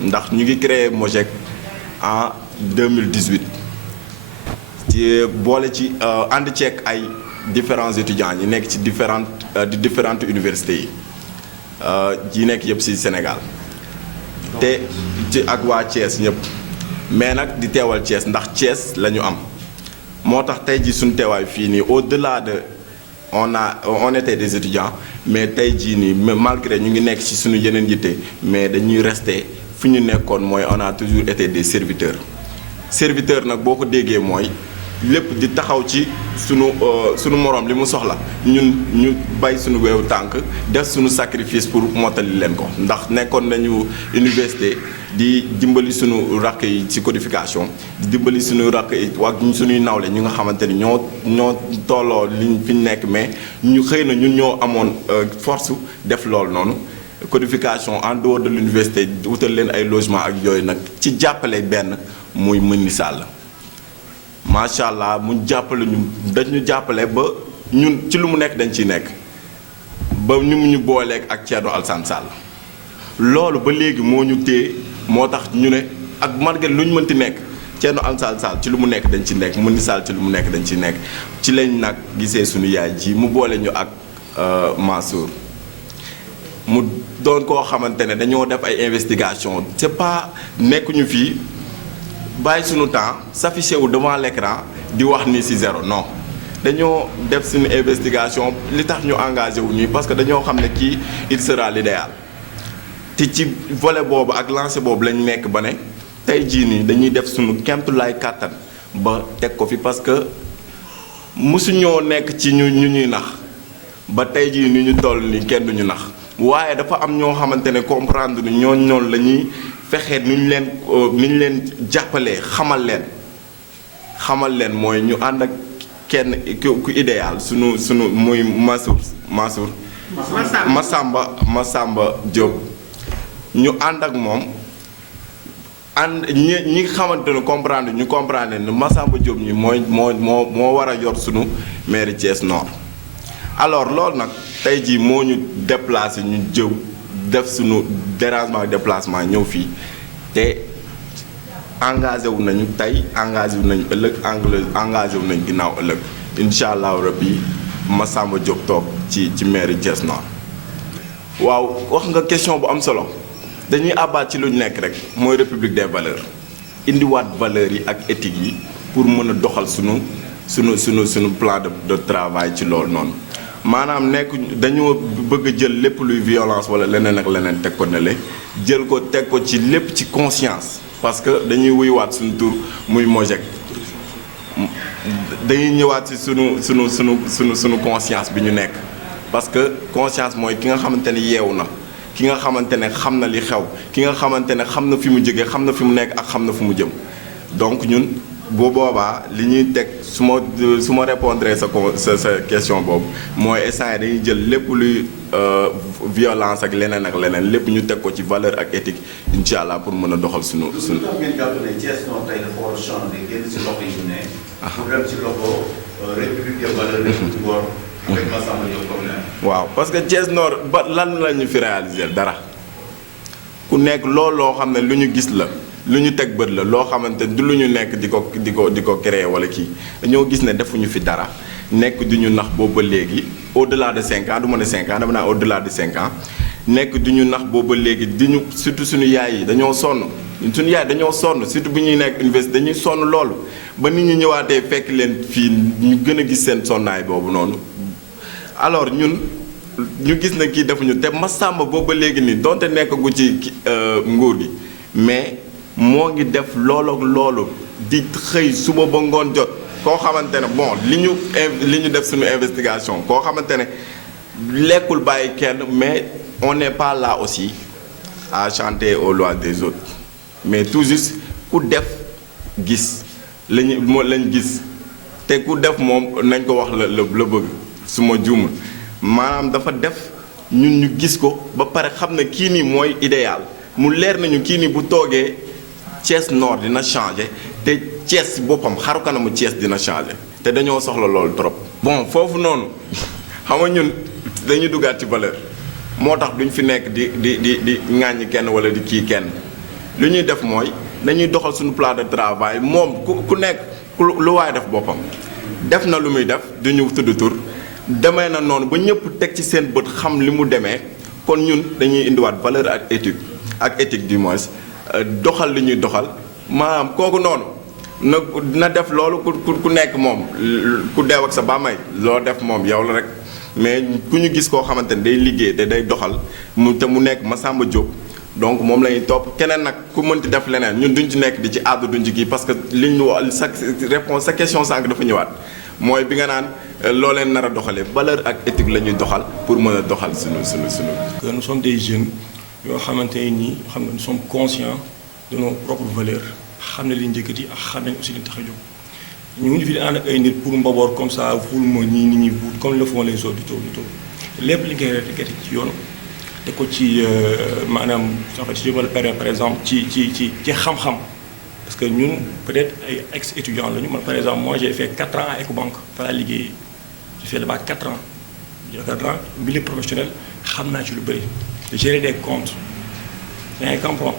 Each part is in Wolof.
ndax ñu ngi créé Mojek en 2018 ci boole ci ànd ceeg ay différents étudiants ñi nekk ci différentes universités yi nekk yëpp ci Sénégal te ci ak waa Thiès ñëpp mais nag di teewal Thiès ndax Thiès la ñu am moo tax tey jii suñu teewaay fii nii au-delà de on était des étudiants mais tey jii nii malgré ñu ngi nekk ci suñu yeneen yitte mais dañuy rester fi ñu nekkoon mooy on a toujours été des serviteurs nag boo ko déggee mooy lépp di taxaw ci sunu moroom li mu soxla ñun ñu bay suñu weewu tànk def suñu sacrifice pour mottali leen ko ndax nekkoon nañu université di dimbali suñu rakk yi ci codification di dimbali suñu rakk yi ak suñuy nawle ñu nga xamante ni ñoo tolloo liñ fi ñu nekk mais ñu xëy na ñun ñoo amoon force def loolu noonu codification en dehors de l'université wutal leen ay logement ak yooyu nag ci jàppale benn muy Mëni Sall macha allah mu jàppale dañu jàppale ba ñun ci lu mu nekk dañ ciy nekk ba ñu booleeg ak Thierno Alassane Sall loolu ba léegi moo ñu téye moo tax ñu ne ak malgré lu ñu mënti nekk Thierno Alassane Sall ci lu mu nekk dañ ci nekk Mëni Sall ci lu mu nekk dañ ci nekk ci lañ nag gisee suñu yaay ji mu boole ñu ak Mansour mu doon koo xamante ne dañoo def ay investigation c'est pas nekkuñu fii bàyyi suñu temps s'afficher wu devant l'écran di wax ni ci zéro non dañoo def suñu investigation li tax ñu engagé wu nii parce que dañoo xam ne kii il sera l'idéal te ci volet boobu ak lancé boobu lañ nekk ba ne tey jii nii dañuy def suñu kemtulaay kàttan ba teg ko fi parce que mësuñoo nekk ci ñu ñuy nax ba tey jii ni ñu toll nii kenn duñu nax waaye dafa am ñoo xamante ne comprendre ni ñooñu noonu la ñuy fexe ni ñu leen jàppalee xamal leen mooy ñu ànd ak kenn ku idéal sunu muy Mansour Massamba Diop ñu ànd ak moom ñi xamante ne comprendre ñu comprendre ne Massamba Diop ñi moo war a yor sunu mairie Thiès Nord alors loolu nag tey jii moo ñu déplacé ñu jëw def suñu dérangement déplacement ñëw fii te engagé wu nañu tey engagé wu nañu ëllëg engagé wu nañu ginnaaw ëllëg incha allahu rabbi Massamba Diop toog ci mairie Thiès Nord. waaw wax nga question bu am solo dañuy àbbaat ci lu ñu nekk rek mooy république des valeurs indiwaat valeurs yi ak éthique yi pour mën a doxal sunu plan de travail ci loolu noonu. maanaam nekk dañoo bëgg a jël lépp luy violence wala leneen ak leneen teg ko ne le jël ko teg ko ci lépp ci conscience parce que dañuy wuyuwaat suñu tur muy Mojek dañuy ñëwaat ci sunu conscience bi ñu nekk parce que conscience mooy ki nga xamante ne yeewu na ki nga xamante ne xam na li xew ki nga xamante ne xam na fi mu jógee xam na fi mu nekk ak xam na fi mu jëm donc ñun boo boobaa li ñuy teg su ma répondre sa question boobu mooy instant yi dañuy jël lépp luy violence ak leneen lépp ñu teg ko ci valeur ak éthique incha allah pour mën a doxal sunu. lu tax ngeen jàpp ne Thiès Nord tey dafa war a changer génn si loxo yi ñu ne. pour dem ci loxo république des valeurs ci boor avec Massamba Diop comme ne. waaw parce que Thiès Nord ba lan la ñu fi réaliser dara ku nekk loo xam ne lu ñu gis la. lu ñu teg bët la loo xamante du lu ñu nekk di ko créer wala kii dañoo gis ne defuñu fi dara nekk du ñu nax boobu ba léegi au-delà de 5 ans du ma ne 5 ans dama naa au-delà de 5 ans nekk du ñu nax boobu ba léegi di ñu surtout suñu yaay yi dañoo sonn suñu yaay dañoo sonn surtout bu ñuy nekk université dañuy sonn loolu ba nit ñi ñëwaatee fekk leen fii ñu gën a gis seen sonnaay boobu noonu alors ñu gis na kii defuñu te Massamba boobu ba léegi nii donte nekkagu ci nguur gi mais moo ngi def loolu di xëy suba ba ngoon jot koo xamante ne bon li ñu def suñu investigation koo xamante ne lekkul bàyyi kenn mais on n'est pas là aussi à chanter aux lois des autres mais tout juste ku def gis lañ gis te ku def moom nañ ko wax la bëgg su ma juumul maanaam dafa def ñun ñu gis ko ba pare xam ne kii nii mooy idéal mu leer nañu kii nii bu toogee Thiès Nord dina changer te Thiès si boppam xaru kanamu Thiès dina changer te dañoo soxla loolu trop. bon foofu noonu xam nga ñun dañuy duggaat ci valeur moo tax duñ fi nekk di ŋàññi kenn wala di kii kenn li ñuy def mooy dañuy doxal suñu plan de travail moom ku nekk lu waay def boppam def na lu muy def du ñu tudd tur demee na noonu ba ñëpp teg ci seen bët xam li mu demee kon ñun dañuy indiwaat valeur ak éthique du moins doxal li ñuy doxal maanaam kooku noonu na def loolu ku nekk moom ku deew ak sa bàmmay loo def moom yow la rek mais ku ñu gis koo xamante ne day liggéey te day doxal te mu nekk Massamba Diop donc moom la ñuy topp keneen nag ku mënti def leneen ñun duñ ci nekk di ci àddu duñ ci kii parce que liñ ñu wax sa réponse sa question sànq dafa ñëwaat mooy bi nga naan loo leen nar a doxalee valeur ak éthique la ñuy doxal pour mën a doxal suñu. Nous sommes des jeunes yoo xamante nii xam nga nous sommes conscients de nos propres valeurs xam ne li njëkkati ak xam nañ aussi li tax a jóg ñu ngi fi di ànd ak ay nit pour mbaboor comme ça pour ma ñii nit ñi wut comme le font les autres du tout lépp li ngay rek ci yoon te ko ci maanaam en fait je me le permets par exemple ci xam-xam parce que ñun peut-être ay ex-étudiants lañu man par exemple moi j'ai fait 4 ans à Ecobank fa laa liggéey j'ai fait là-bas 4 ans milieu professionnel xam naa ci lu bëri gérer des comptes yaa ngi comprendre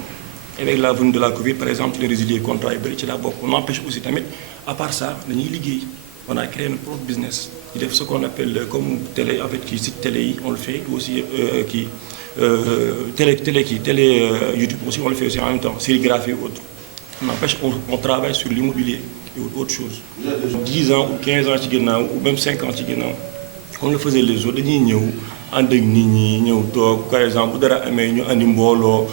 avec la venue de la Covid par exemple ci les résilier contrat yu bëri ci la bokk on empêche aussi tamit à part ça dañuy liggéey on a créé notre propre business di def ce qu'on appelle comme télé avec ci site télé yi on le fait aussi télé YouTube aussi on le fait aussi en même temps sérigraphie ou autre on empêche on travaille sur l'immobilier et autre chose 10 ans ou 15 ans ci ginnaaw ou même 5 ans ci ginnaaw comme le faisaient les autres dañuy ñëw ànd ak nit ñi ñëw toog par exemple bu dara amee ñu andi mbooloo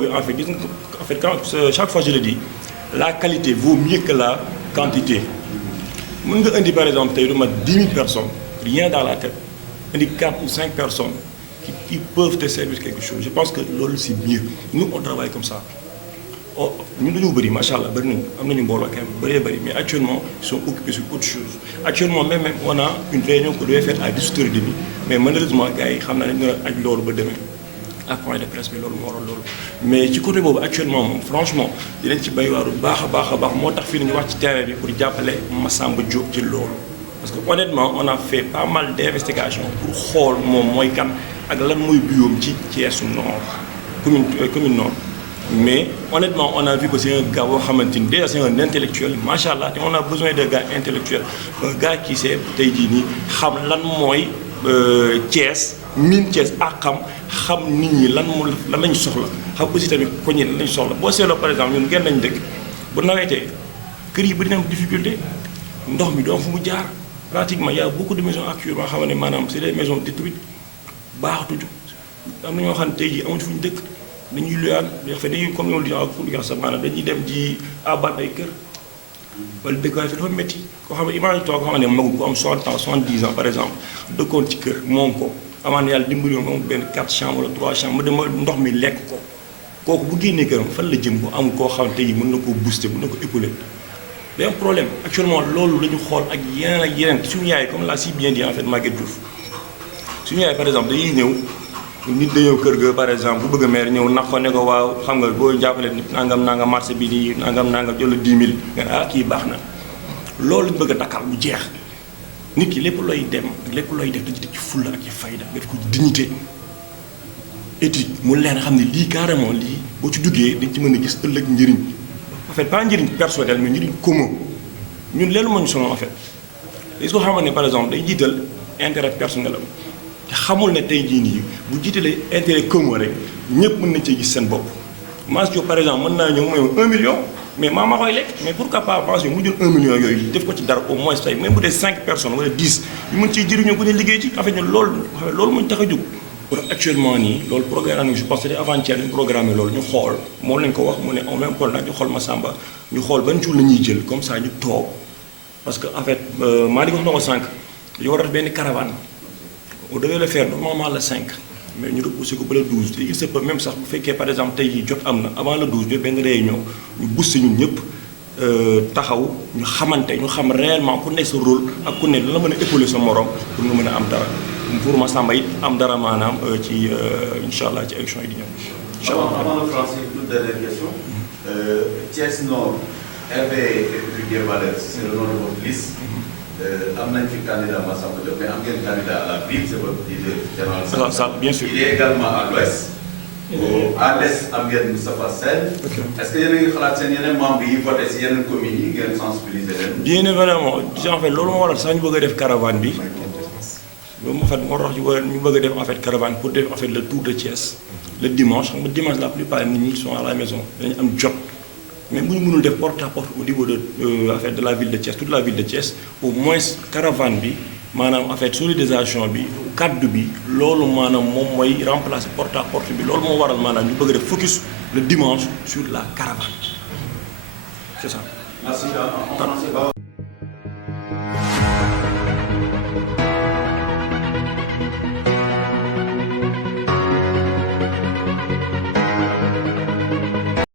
bi en fait gis nga en fait quand chaque fois je le dis la qualité vaut mieux que la quantité mën nga indi par exemple tey du mat 10 000 personnes rien dans la tête indi 4 ou 5 personnes qui peuvent te servir quelque chose je pense que loolu c'est mieux nous on travaille comme ça oh ñun dañoo bëri macha allah bëri nañu am nañu mbooloo quand même bëree bëri mais actuellement ils sont occupés sur autre chose actuellement même on a une réunion que devait faire à 18h30 mais malheureusement gars yi xam naa ne ñu doon aj loolu ba demee ak point de presse bi loolu moo waral loolu mais ci côté boobu actuellement moom franchement dinañ ci bay waaru baax a baax moo tax fii nañu wax ci terrain bi pour jàppale Massamba Diop ci loolu parce que honnêtement on a fait pas mal d'investigations pour xool moom mooy kan ak lan mooy biyoom ci Thiès Nord commune Nord mais honnêtement on a vu que c'est un gars boo xamante ni déjà c'est un intellectuel macha allah te on a besoin de gars intellectuels un gars qui sait tey jii nii xam lan mooy Thiès miin Thiès ak xam nit ñi lan lañ soxla xam aussi tamit ko ñi lan lañ soxla boo seetloo par exemple ñun ngeen lañ dëkk bu nawetee kër yi bëri na am difficulté ndox mi doom fu mu jaar pratiquement y a beaucoup de maisons actuellement xam ne maanaam c'est des maisons détruites baaxatuñu am na ñoo xam ne tey jii amuñu fu ñu dëkk dañuy luyaan dañuy comme ñoo di pour sa maanaam dañuy dem di abat ay kër wala dëkk waaye fi dafa métti koo xam ne imagine toi koo xam ne magu ku am 60 ans 70 ans par exemple dëkkoon ci kër moom ko amaan yàlla dimbali moom benn 4 chambres wala 3 chambres mu dem ndox mi lekk ko kooku bu génnee këram fan la jëm ko amul koo xam te yi mën na koo booster mën na ko épauler day am problème actuellement loolu la ñu xool ak yeneen suñu yaay comme l'a si bien dit en fait Maguette Diouf suñu yaay par exemple dañuy ñëw nit dañoo kër ga par exemple bu bëgg a meer ñëw nax ko ne ko waaw xam nga boo jàppale nit nangam marché bi nii nangam jël la 10 000 nga kii baax na loolu ñu bëgg a dakkal bu jeex nit ki lépp looy dem ak lépp looy def dañuy def ci fulla ak ci fayda nga def ko dignité éthique mu leen xam ne lii carrément lii boo ci duggee dañ ci mën a gis ëllëg njëriñ en fait pas njëriñ personnel mais njëriñ commun ñun leelu moo ñu sonal en fait li soo xamante ne par exemple day jiital intérêt personnel am te xamul ne tey jii nii bu jiitalee intérêt commun rek ñëpp mën nañ cee gis seen bopp Mass Diop par exemple mën naa ñëw mooy 1 million mais maa koy lekk mais pourquoi pas Mass Diop mu jël 1 million yooyu def ko ci dara au moins tey même bu dee 5 personnes wala 10 ñu mën ciy jëriñoo ko ne liggéey ci en fait loolu moo ñu tax a jóg pour actuellement nii loolu programme je pense que avant-hier ñu programmé loolu ñu xool moom lañ ko wax mu ne en même temps ñu xool Massamba ñu xool ban jour la ñuy jël comme ça ñu toog parce que en fait maa di wax na ko sànq dañu war a def benn caravane on devait le faire normalement le 5 mais ñu repoussé ko ba le 12 te il se peut même sax bu fekkee par exemple tey jii jot am na avant le 12 ñu benn réunion ñu booster ñun ñëpp taxaw ñu xamante ñu xam réellement ku nekk sa rôle ak ku ne la mën a épauler sa morom pour nga mën a am dara pour Massamba it am dara maanaam ci incha allah ci élection yi di ñëw. incha allah avant le français toute dernière question. Thiès Nord, RV République des Valeurs, c'est le nom de votre liste. Am nañ fi candidat Massamba Diop, mais am ngeen candidat à la ville, c'est votre leader général. Ça, bien sûr. Il est également à l'ouest. À l'est, am ngeen Moustapha Sène. Est-ce que yéen a ngi xalaat seen yeneen membres yi voté si yeneen communes yi ngeen sensibiliser leen? Bien évidemment en fait loolu moo waral sax ñu bëgg a def caravane bi boobu en fait moo tax ñu bëgg a def en fait caravane pour def en fait le tour de Thiès le dimanche xam nga dimanche la plupart nit ñi sont à la maison dañu am jot mais bu ñu mënul def porte à porte au niveau de en fait de la ville de Thiès toute la ville de Thiès au moins caravane bi maanaam en fait sonorisation bi kaddu bi loolu maanaam moom mooy remplacer porte à porte bi loolu moo waral maanaam ñu bëgg a def focus le dimanche sur la caravane c'est ça. Merci.